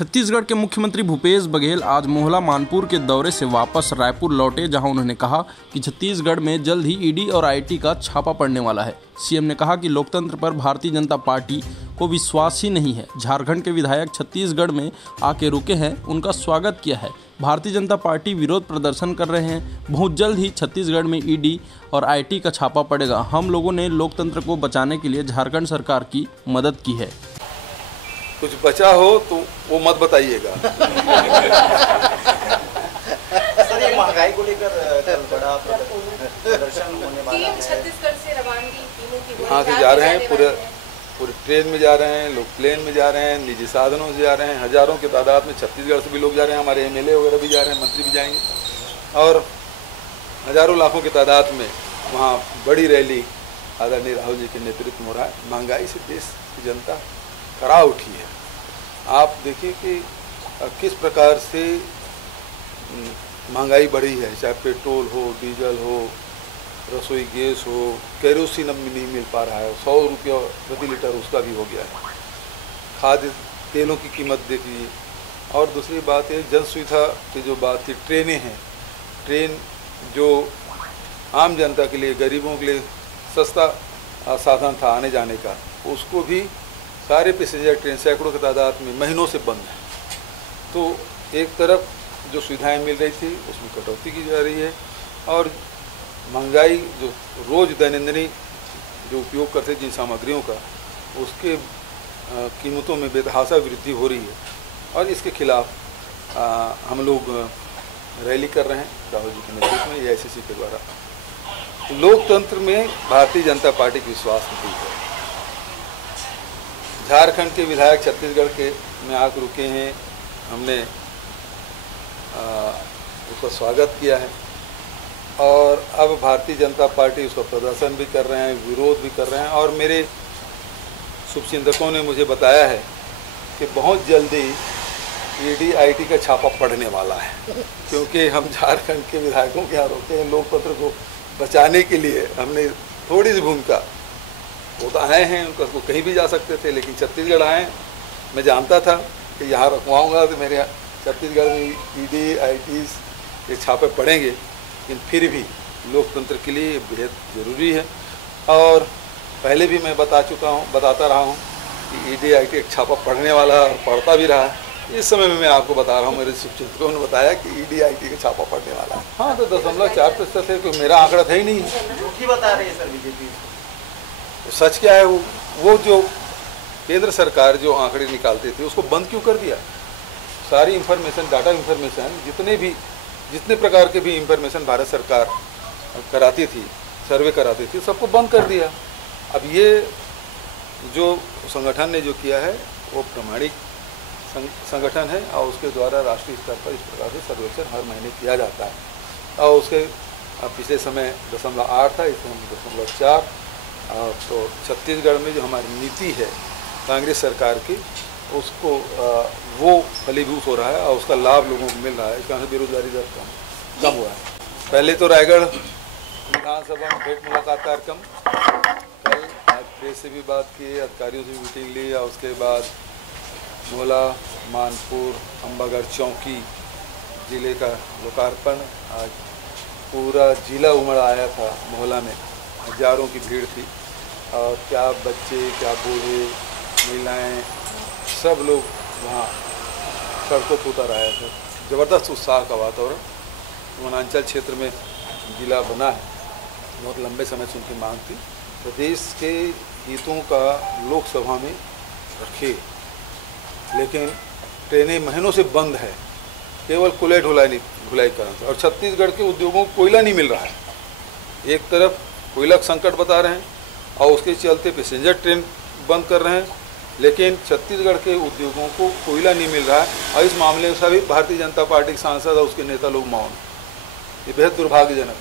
छत्तीसगढ़ के मुख्यमंत्री भूपेश बघेल आज मोहला मानपुर के दौरे से वापस रायपुर लौटे, जहां उन्होंने कहा कि छत्तीसगढ़ में जल्द ही ईडी और आईटी का छापा पड़ने वाला है। सीएम ने कहा कि लोकतंत्र पर भारतीय जनता पार्टी को विश्वास ही नहीं है। झारखंड के विधायक छत्तीसगढ़ में आके रुके हैं, उनका स्वागत किया है। भारतीय जनता पार्टी विरोध प्रदर्शन कर रहे हैं। बहुत जल्द ही छत्तीसगढ़ में ईडी और आईटी का छापा पड़ेगा। हम लोगों ने लोकतंत्र को बचाने के लिए झारखंड सरकार की मदद की है। कुछ बचा हो तो वो मत बताइएगा। सर, ये महंगाई को लेकर कल बड़ा प्रदर्शन होने वाला है। छत्तीसगढ़ से रवानगी टीमों की यहाँ से जा रहे हैं, पूरे ट्रेन में जा रहे हैं, लोग प्लेन में जा रहे हैं, निजी साधनों से जा रहे हैं। हजारों की तादाद में छत्तीसगढ़ से भी लोग जा रहे हैं। हमारे एमएलए वगैरह भी जा रहे हैं, मंत्री भी जाएंगे और हजारों लाखों की तादाद में वहाँ बड़ी रैली आदरणीय राहुल जी के नेतृत्व में हो रहा है। महंगाई से देश की जनता करा उठी है। आप देखिए कि किस प्रकार से महंगाई बढ़ी है, चाहे पेट्रोल हो, डीजल हो, रसोई गैस हो, केरोसिन अब नहीं मिल पा रहा है, 100 रुपये प्रति लीटर उसका भी हो गया है। खाद्य तेलों की कीमत देखिए। और दूसरी बात है, जन सुविधा की जो बात थी, ट्रेनें हैं। ट्रेन जो आम जनता के लिए, गरीबों के लिए सस्ता साधन था आने जाने का, उसको भी सारे पैसेंजर ट्रेन सैकड़ों की तादाद में महीनों से बंद है। तो एक तरफ जो सुविधाएं मिल रही थी उसमें कटौती की जा रही है और महंगाई जो रोज़ दैनंदिनी जो उपयोग करते जिन सामग्रियों का, उसके कीमतों में बेतहाशा वृद्धि हो रही है और इसके खिलाफ हम लोग रैली कर रहे हैं राहुल जी के नेतृत्व में, एआईसीसी के द्वारा। लोकतंत्र में भारतीय जनता पार्टी की विश्वास नहीं है। झारखंड के विधायक छत्तीसगढ़ के में आकर रुके हैं, हमने उसका स्वागत किया है और अब भारतीय जनता पार्टी उसका प्रदर्शन भी कर रहे हैं, विरोध भी कर रहे हैं। और मेरे शुभचिंतकों ने मुझे बताया है कि बहुत जल्दी ईडी आईटी का छापा पड़ने वाला है, क्योंकि हम झारखंड के विधायकों के यहाँ रुके हैं। लोकतंत्र को बचाने के लिए हमने थोड़ी सी भूमिका, वो तो आए हैं, उनका वो कहीं भी जा सकते थे, लेकिन छत्तीसगढ़ आए। मैं जानता था कि यहाँ रखवाऊँगा तो मेरे छत्तीसगढ़ में ईडी आईटी के छापे पड़ेंगे, लेकिन फिर भी लोकतंत्र के लिए बेहद ज़रूरी है। और पहले भी मैं बताता रहा हूँ कि ईडी आईटी का छापा पड़ने वाला है और पड़ता भी रहा है। इस समय में मैं आपको बता रहा हूँ, मेरे शुभचिंतकों ने बताया कि ईडी आईटी का छापा पड़ने वाला है। हाँ, तो 0.4% है, कोई मेरा आंकड़ा था ही नहीं। झूठी बता रही है सर बीजेपी। सच क्या है, वो जो केंद्र सरकार जो आंकड़े निकालते थे उसको बंद क्यों कर दिया? सारी इंफॉर्मेशन, डाटा इंफॉर्मेशन, जितने प्रकार के भी इंफॉर्मेशन भारत सरकार कराती थी, सर्वे कराती थी, सबको बंद कर दिया। अब ये जो संगठन ने जो किया है वो प्रमाणिक संगठन है और उसके द्वारा राष्ट्रीय स्तर पर इस प्रकार से सर्वेक्षण हर महीने किया जाता है और उसके पिछले समय 0.8 था, इस समय 0.4। तो छत्तीसगढ़ में जो हमारी नीति है कांग्रेस सरकार की, उसको वो फलीभूत हो रहा है और उसका लाभ लोगों को मिल रहा है। इसका बेरोजगारी दर कम हुआ है। पहले तो रायगढ़ विधानसभा में भेंट मुलाकात कार्यक्रम, कल आज प्रेस से भी बात की, अधिकारियों से भी मीटिंग ली और उसके बाद मोहला मानपुर अम्बागढ़ चौकी जिले का लोकार्पण। आज पूरा जिला उमड़ आया था मोहला में, हजारों की भीड़ थी और क्या बच्चे, क्या बूढ़े, महिलाएं, सब लोग वहाँ सड़कों पर उतर आए थे। ज़बरदस्त उत्साह का वातावरण। वनांचल क्षेत्र में जिला बना है, बहुत लंबे समय से उनकी मांग थी। प्रदेश के हितों का लोकसभा में रखे, लेकिन ट्रेनें महीनों से बंद है, केवल कुले ढुलाई कारण से। और छत्तीसगढ़ के उद्योगों को कोयला नहीं मिल रहा है। एक तरफ कोयला संकट बता रहे हैं और उसके चलते पैसेंजर ट्रेन बंद कर रहे हैं, लेकिन छत्तीसगढ़ के उद्योगों को कोयला नहीं मिल रहा है और इस मामले में सभी भारतीय जनता पार्टी के सांसद और उसके नेता लोग मौन। ये बेहद दुर्भाग्यजनक।